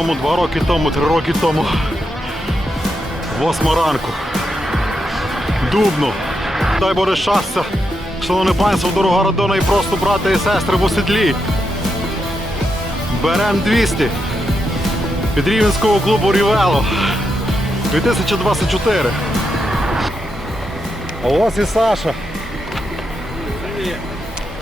тому, два роки тому, три роки тому. Восьма ранку. Дубно. Дай Боже щастя. Шановне панство, дорога родина і просто брати і сестри в осідлі. Берем 200 від Рівенського клубу Рівело 2024. А ось і Саша.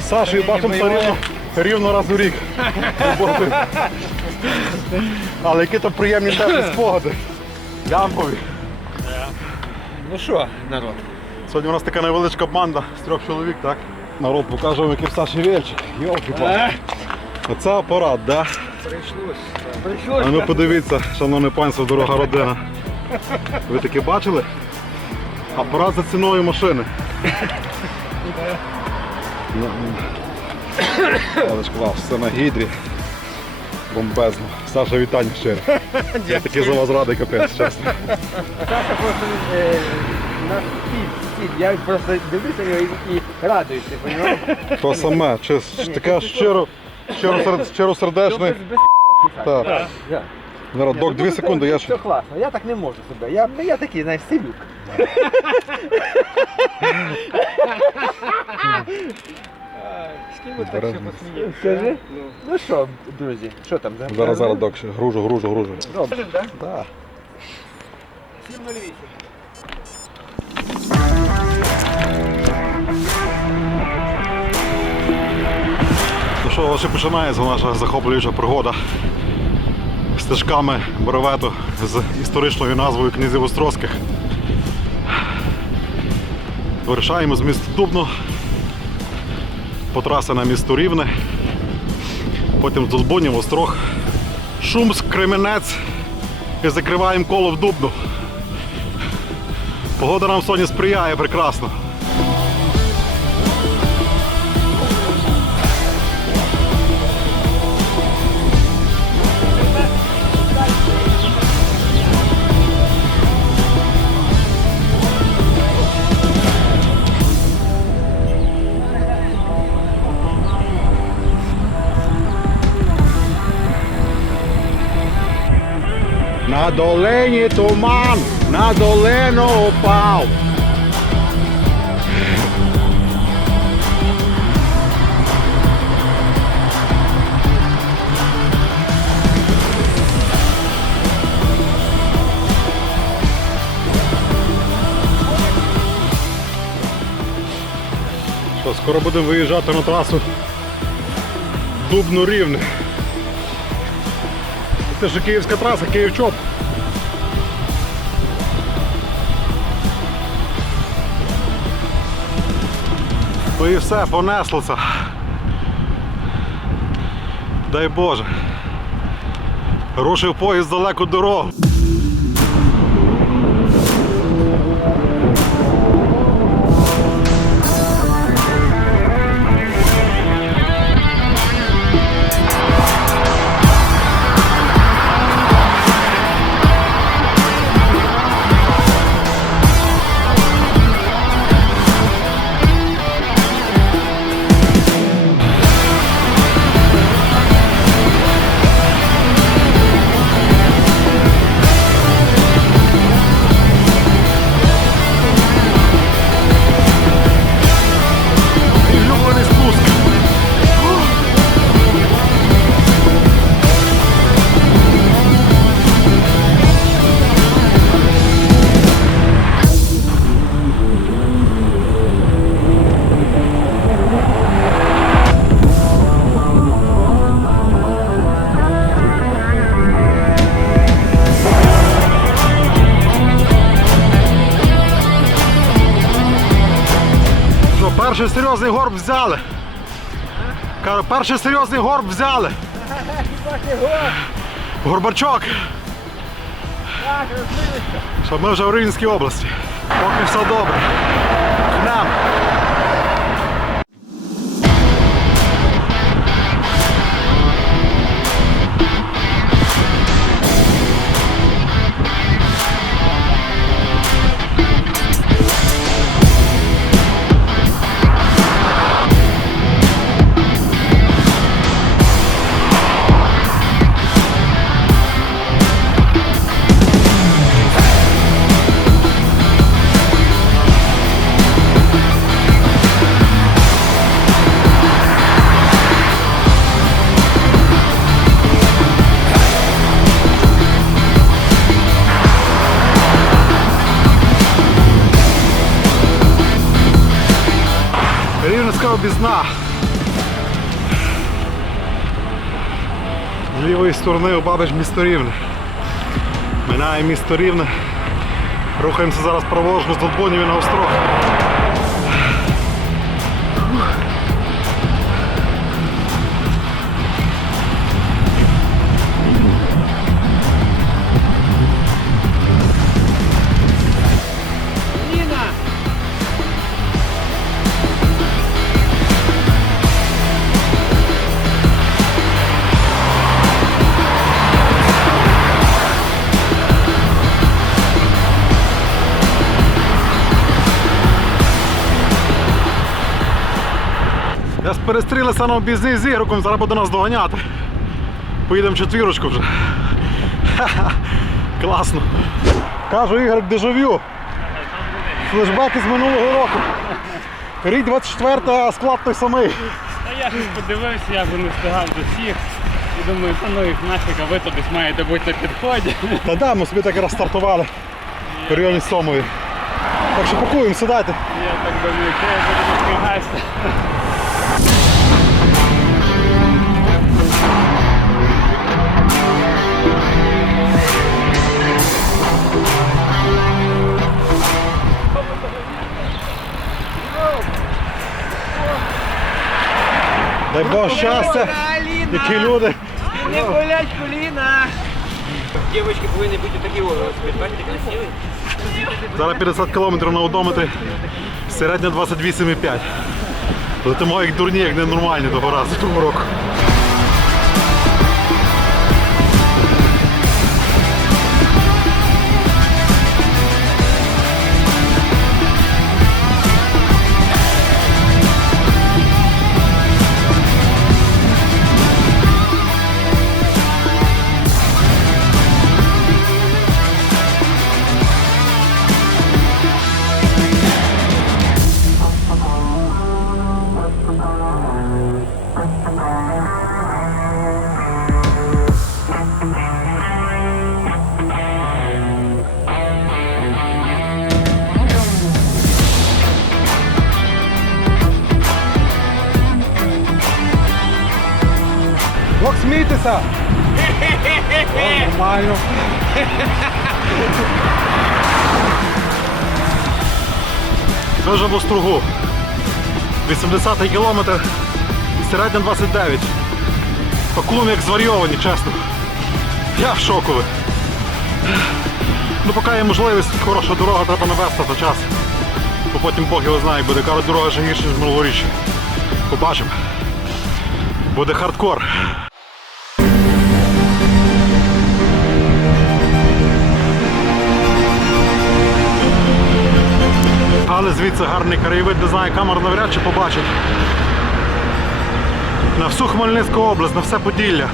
З Сашою бачимося рівно, рівно раз у рік. Але які то приємні теплі спогади. Ямпові. Ну що, народ? Сьогодні у нас така невеличка банда з трьох чоловік, так? Народ, покажу вам, який в Саші вельчик. йолки палки Оце апарат, да? Прийшлось. А ну подивіться, шановне панство, дорога родина. Ви таке бачили? Апарат за ціною машини. Але ж клас, все на гідрі. Бомбезно. Саша, вітання щиро. Я такий за вас радий, капець, чесно. Саша просто е, на стіль, стіль. Я просто дивлюся на нього і, і радуюся, розумієш? То саме, чи, ж таке щиро, щиро, щиро сердечне. Без Так. Да. Зараз, док, дві секунди, я Все класно, я так не можу себе. Я, ну, я такий, знаєш, силюк. З ким ви так ще посмієте? Скажи. Ну що, друзі, що там? за- Зараз, зараз, док, ще гружу, гружу, гружу. Добре, так? Да. 708. Ну що, ось і починається наша захоплююча пригода стежками бревету з історичною назвою князів Острозьких. Вирішаємо з міста Дубно по трасі на місто Рівне, потім з Долбунів, Острог, Шумськ, Кременець і закриваємо коло в Дубну. Погода нам сьогодні сприяє прекрасно. На долині туман, на долину упав. Скоро будемо виїжджати на трасу Дубно Рівне. Це ж київська траса, Київ-Чоп. Ну і все, понеслося. Дай Боже. Рушив поїзд далеку дорогу. Перший серйозний горб взяли. Кажу, перший серйозний горб взяли. Горбачок. Що ми вже в Рівненській області. Поки все добре. К нам. Сторони обабиш місто Рівне. Минає місто Рівне. Рухаємося зараз праворуч з Долбонів і на острог. Я перестрілися на обізні з ігроком, зараз буде нас доганяти. Поїдемо в четвірочку вже. Ха-ха, Класно. Кажу Ігор дежавю. Флешбеки з минулого року. Рік 24 а склад той самий. Та я ж подивився, я вже не встигав до всіх. І думаю, та ну їх нафіг, а ви то десь маєте бути на підході. Та да, ми собі так і розстартували в районі Сомові. Так що пакуємо, сідайте. Я так думаю, що я буду напрягатися. Дай Бог щастя, які люди. Не болять коліна! Дівчатки повинні бути такі бачите, красиві. Зараз 50 км на одометрі, середня 28,5. Летимо як дурні, як ненормальні того разу того року. Остругу. 80-й кілометр, середня 29. Пакуємо як зварйовані, чесно. Я в шоку. Ну, поки є можливість, хороша дорога, треба навести то час. Бо потім Бог його знає, буде кажуть, дорога ще гірша, ніж минулоріч. Побачимо. Буде хардкор. Але звідси гарний краєвид, не знаю, камер навряд чи побачить. На всю Хмельницьку область, на все Поділля.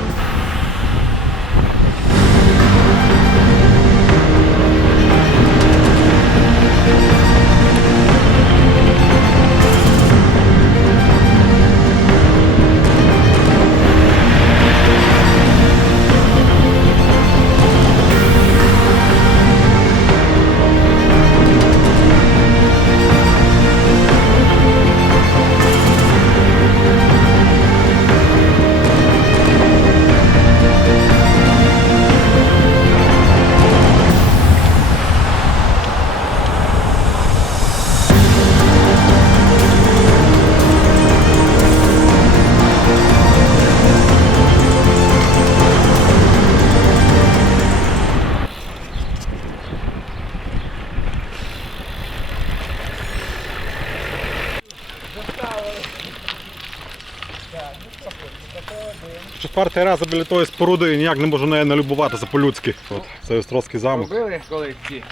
Четвертий раз біля тої споруди і ніяк не можу нею налюбуватися по-людськи. От, це Острозький замок, Робили колись ці.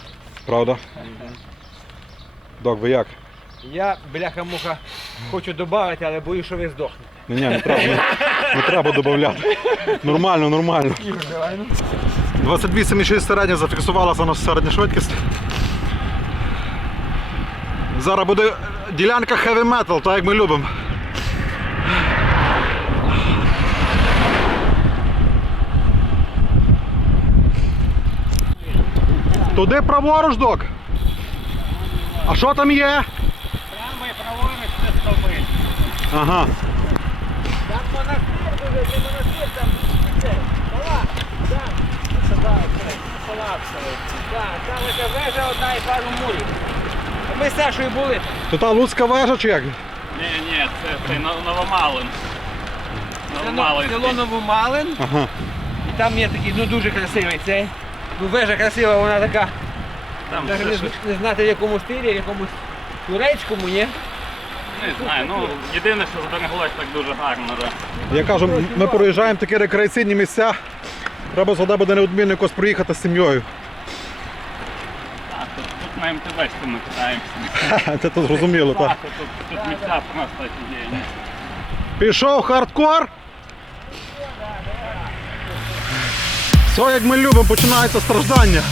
правда? Док, ви як? Я, бляха-муха, хочу додати, але боюсь, що ви здохнете. Ні, ні, не треба, не, не треба додати. Нормально, нормально. 28,6 середня зафіксувалася на середня швидкість. Зараз буде ділянка heavy metal, так як ми любимо. Туди праворуч, док. А що там є? Прямо і праворуч це стовби. Ага. Там монастир дуже, не монастир, там це, палац. Так, це, це, палац. Так, там така вежа одна і пару мурів. Ми з Сашою були. То та Луцька вежа чи як? Ні, ні, це, це Нов- Новомалин. Це Новомалин. село Новомалин. Ага. І там є такий, ну дуже красивий цей. Ну вежа красива, вона така. Там Навіть не, не знати в якому стилі, в якомусь турецькому, ні? Не знаю, ну єдине, що збереглось так дуже гарно. Да. Я кажу, ми проїжджаємо такі рекреаційні місця. Треба сюди буде неодмінно якось проїхати з сім'єю. Так, тут, тут на МТБ що ми катаємося. Це то зрозуміло, так. Так, тут, тут місця просто офігенні. Пішов хардкор. Все, як ми любимо, починається страждання.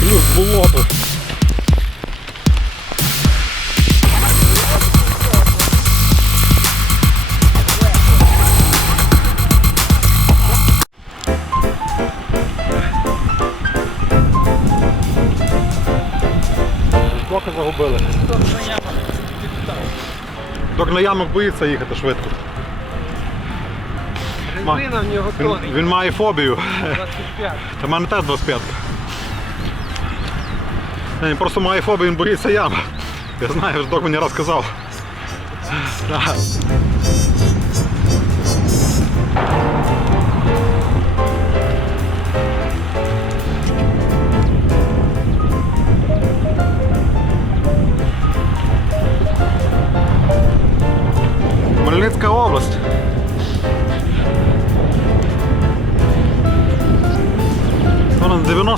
Плюс болото. На ямах боїться їхати швидко. Резина в нього Він, тоненька, він має фобію. 25. Та в мене теж 25. Ні, Він просто має фобію, він боїться ям. Я знаю, вже док мені раз казав. Так.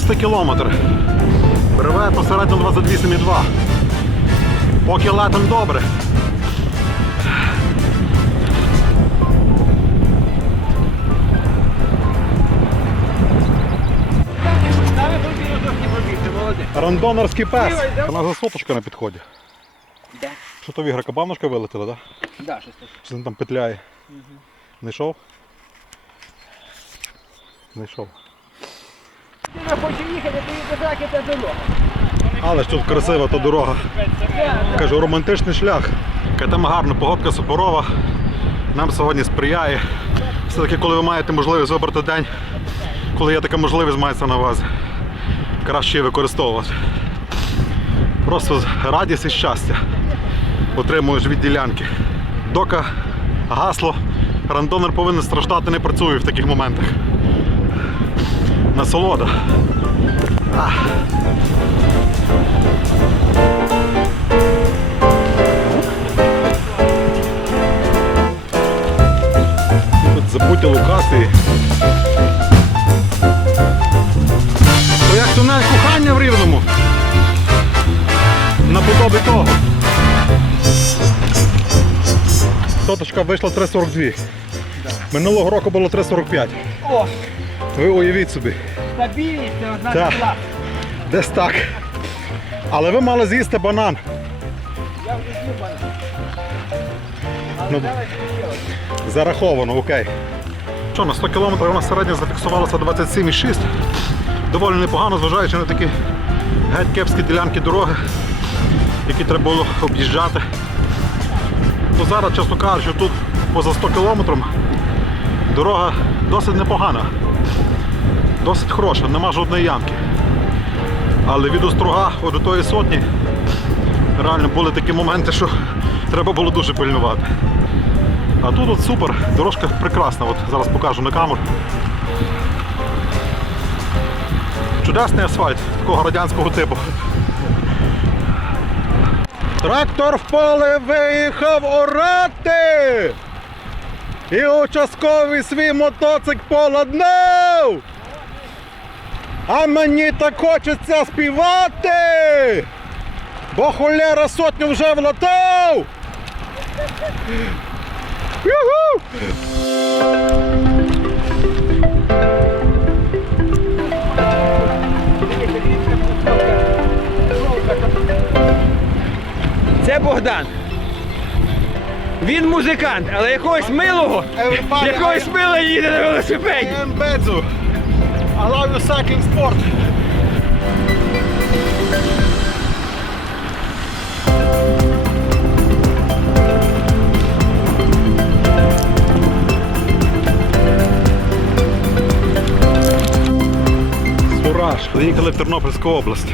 112 кілометр. Береве посередньо 28,2. Поки летом добре. Рандонерський пес. Вона за соточка на підході. Що то вігра кабанушка вилетіла, так? Так, Да, щось так. Що він там петляє. Угу. Знайшов? Знайшов. Ти не хочеш їхати, ти їдеш так, і це дорога. Але ж тут красива та дорога. Кажу, романтичний шлях. Там гарна погодка супорова. Нам сьогодні сприяє. Все-таки, коли ви маєте можливість вибрати день, коли є така можливість, мається на увазі. Краще її використовувати. Просто радість і щастя отримуєш від ділянки. Дока, гасло, рандонер повинен страждати, не працює в таких моментах. Насолода. Тут забуті локації. То як тунель кохання в рівному. Наподобі того. Соточка вийшла 3,42. Минулого року було 3,45. Ви уявіть собі. стабільність, це одна Так. клас. Десь так. Але ви мали з'їсти банан. Я вже з'їв банан. Але Ну, ще. Зараховано, окей. Що, на 100 кілометрів у нас середньо зафіксувалося 27,6. Доволі непогано, зважаючи на такі геть кепські ділянки дороги, які треба було об'їжджати. Ну, зараз, чесно кажучи, тут поза 100 кілометрів дорога досить непогана. Досить хороша, нема жодної ямки. Але від Оструга до тої сотні реально були такі моменти, що треба було дуже пильнувати. А тут от супер, дорожка прекрасна, от зараз покажу на камеру. Чудесний асфальт такого радянського типу. Трактор в поле виїхав орати! І участковий свій мотоцик поладнав! А мені так хочеться співати! Бо холера сотню вже влатав! Юху! Це Богдан. Він музикант, але якогось милого, якогось милого їде на велосипеді. Бедзу! I love you cycling sport. Сураж, приїхали в Тернопільську область.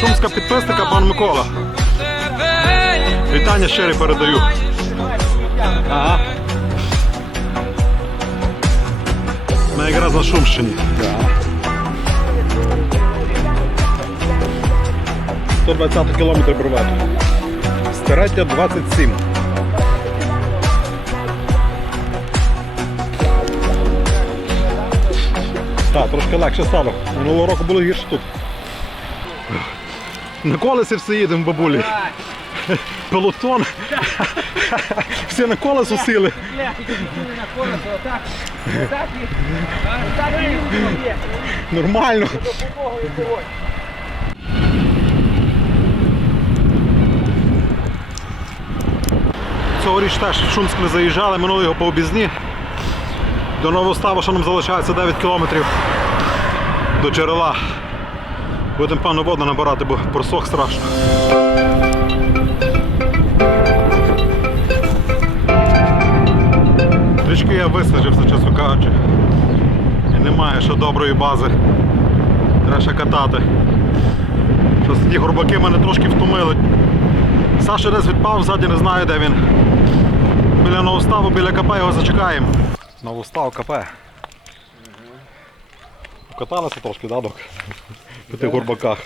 Шумська підписника пан Микола. Вітання щирі передаю. Ага. Ми якраз на Шумщині. 120 кілометр бровати. Стараття 27. Так, трошки легше стало. Минулого року було гірше тут. На колесі все їдемо, бабулі. Пелотон. Всі на колесо є. Нормально. Цьогоріч теж в Шумськ ми заїжджали, минули його по обізні. До Новоставу, що нам залишається 9 кілометрів до джерела. Будемо певно воду набирати, бо просох страшно. Трішки я виснажився, чесно кажучи. І немає ще доброї бази. Треба ще катати. Щось ті горбаки мене трошки втомили. Саша десь відпав, ззаді не знаю де він. Біля новоставу, біля КП його зачекаємо. Новостав КП. Каталися трошки, да, док? По тих горбаках.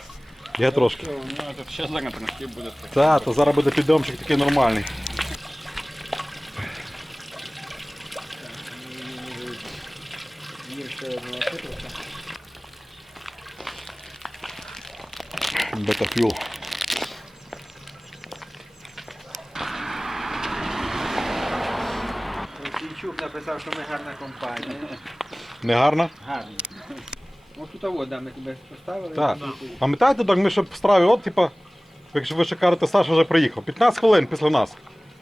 Я трошки. Ну, тут ще зараз трошки буде. Так, то зараз буде підйомчик такий нормальний. Бетафюл. Сінчук написав, що ми гарна компанія. Не гарно? Гарно. Ось тут вода ми тебе поставили. Так. Пам'ятаєте, док, ми ще в страві, от, типа, якщо ви ще кажете, Саша вже приїхав. 15 хвилин після нас.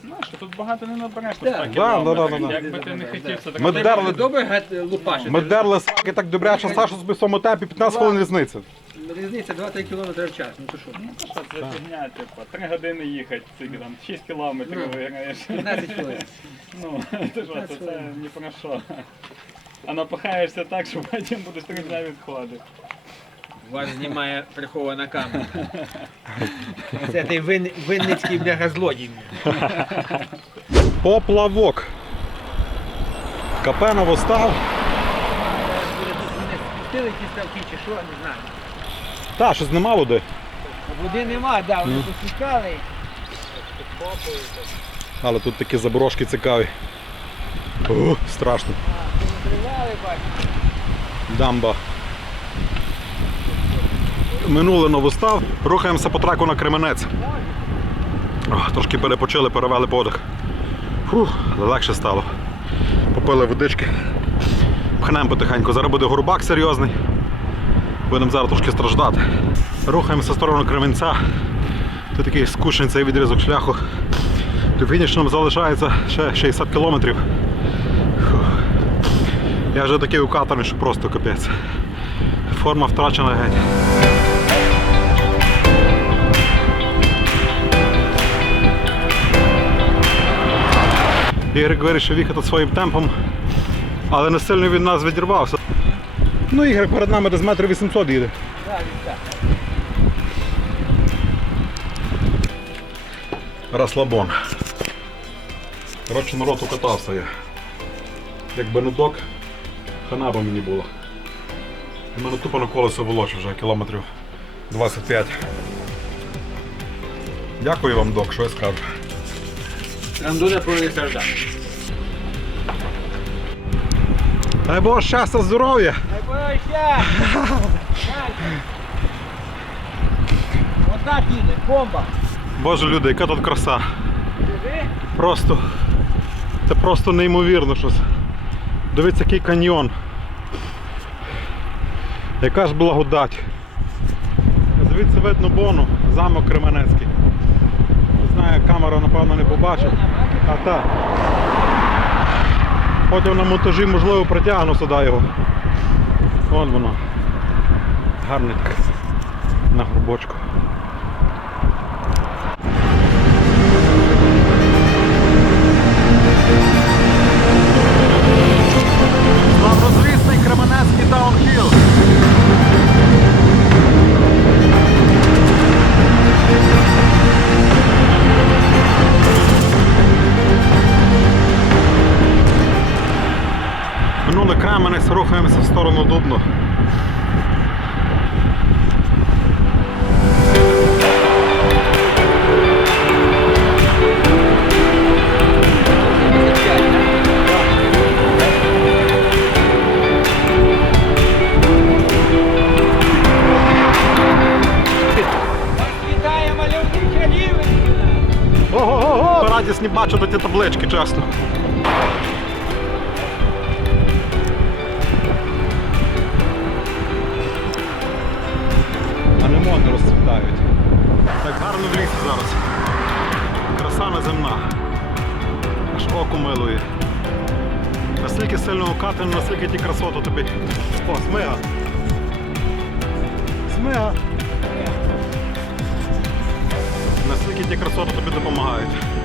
Знаєш, тут багато не набереш. Да. тут Да, да, да, да, да. Якби ти не хотів, це так. Ми дерли- добре гад- лупашити. Ми дерли саки так добряче, Саша в цьому темпі 15 хвилин різниця. Різниця 2-3 км в час. Ну то що? Ну, то що, це фігня, типу, 3 години їхати, скільки там, 6 кілометрів Ну. виграєш. 15 хвилин. Ну, ти що, це, це ні про що. А напахаєшся так, що потім будеш три дня відходи. Вас знімає прихована камера. Це ти вин, винницький бляха злодій. Поплавок. КП Новостав. Спустили ті ставки чи що, не знаю. Та, щось нема води. Води нема, да, вони посікали. Але тут такі заброшки цікаві. О, страшно. Дамба. Минули новостав, рухаємося по траку на Кременець. Трошки перепочили, перевели подих. Фух, легше стало. Попили водички. Пхнемо потихеньку. Зараз буде горбак серйозний. Будемо зараз трошки страждати. Рухаємося в сторону Кременця. Тут такий скучний цей відрізок шляху. До фінішному залишається ще 60 кілометрів. Я вже такий укатаний, що просто капець. Форма втрачена геть. Ігор вирішив їхати своїм темпом, але не сильно від нас відірвався. Ну, Ігор перед нами десь метр 800 їде. Він. Расслабон. Коротше, народ укатався я. Якби не док, хана би мені було. У мене тупо на колесо волочу вже кілометрів 25. Дякую вам, док, що я скажу. Нам дуже повинні страждати. Дай Боже щастя, здоров'я. Дай Боже щастя. Отак їде, бомба. Боже люди, яка тут краса. Просто. Це просто неймовірно щось. Дивіться, який каньйон. Яка ж благодать. Звідси видно бону, замок Кременецький. Не знаю, камера напевно не побачить. А так. Потім на монтажі можливо притягну сюди його. Вон воно. Гарне таке. На горбочку. Чесно. Анемони розцвітають. Так гарно в лісі зараз. Краса неземна. Аж око милує. Наскільки сильно укатано, наскільки ті красоту тобі. О, смига. Смига. Наскільки ті красоти тобі допомагають.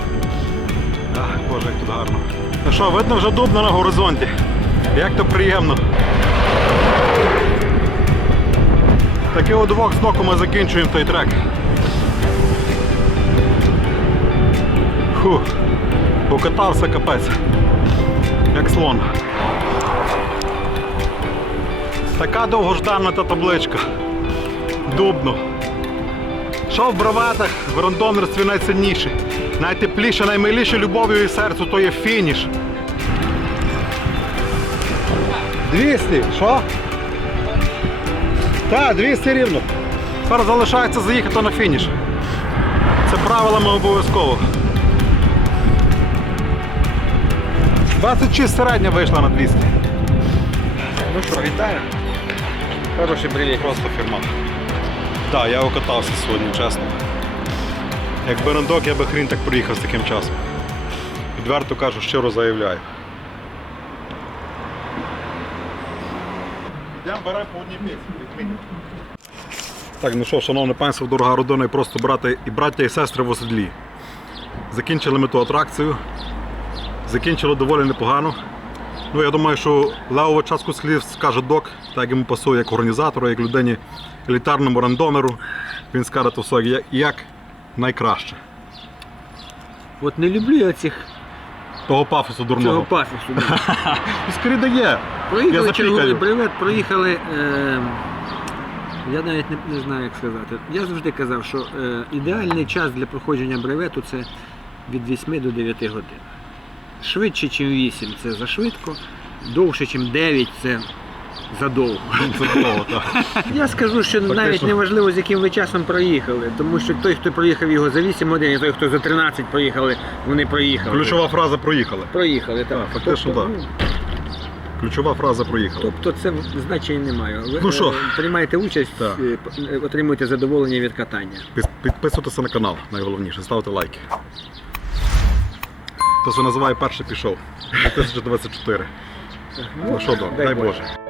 Ах, Боже, як тут гарно. Ну що, видно вже дубно на горизонті. Як то приємно. Таки удвох з боку ми закінчуємо той трек. Фух, покатався капець. Як слон. Така довгожданна та табличка. Дубно. Що в браватах, в рандомерстві найцінніше. Найтепліше, наймиліше любов'ю і серцю то є фініш. 200, що? Так, 200 рівно. Тепер залишається заїхати на фініш. Це правилами обов'язково. 26 середня вийшла на 200. Ну що, вітаю. Хороший брилік. Просто фірма. Так, я окатався сьогодні, чесно. Як Берендок, я би хрін так проїхав з таким часом. Відверто кажу, щиро заявляю. Йдемо беремо по одній пісні. Так, ну що, шановне панство, дорога родина і просто брати і браття і сестри в оседлі. Закінчили ми ту атракцію. Закінчили доволі непогано. Ну, я думаю, що левова частку слів скаже док, так йому пасує як організатору, як людині елітарному рандомеру. Він скаже то все як, як найкраще. От не люблю я цих Того пафосу дурного. цього пафосу. Скорі дає. Проїхали черговий бревет, проїхали. Е, я навіть не, не знаю, як сказати. Я завжди казав, що е, ідеальний час для проходження бревету це від 8 до 9 годин. Швидше, ніж 8 це зашвидко, довше, ніж 9 це задовго. Це того, так. Я скажу, що навіть Фактично. не важливо, з яким ви часом проїхали, тому що той, хто проїхав його за 8 годин, і той, хто за 13 проїхали, вони проїхали. Ключова фраза проїхали. Проїхали, так. Так, фактично, тобто, так. ну, Ключова фраза проїхали. тобто це значення немає. Ви Ну що? е, приймаєте участь, Так. е, е, отримуєте задоволення від катання. Підписуйтеся на канал, найголовніше, ставте лайки. То, що називає перший пішов. 2024. Ну що, док, дай Боже.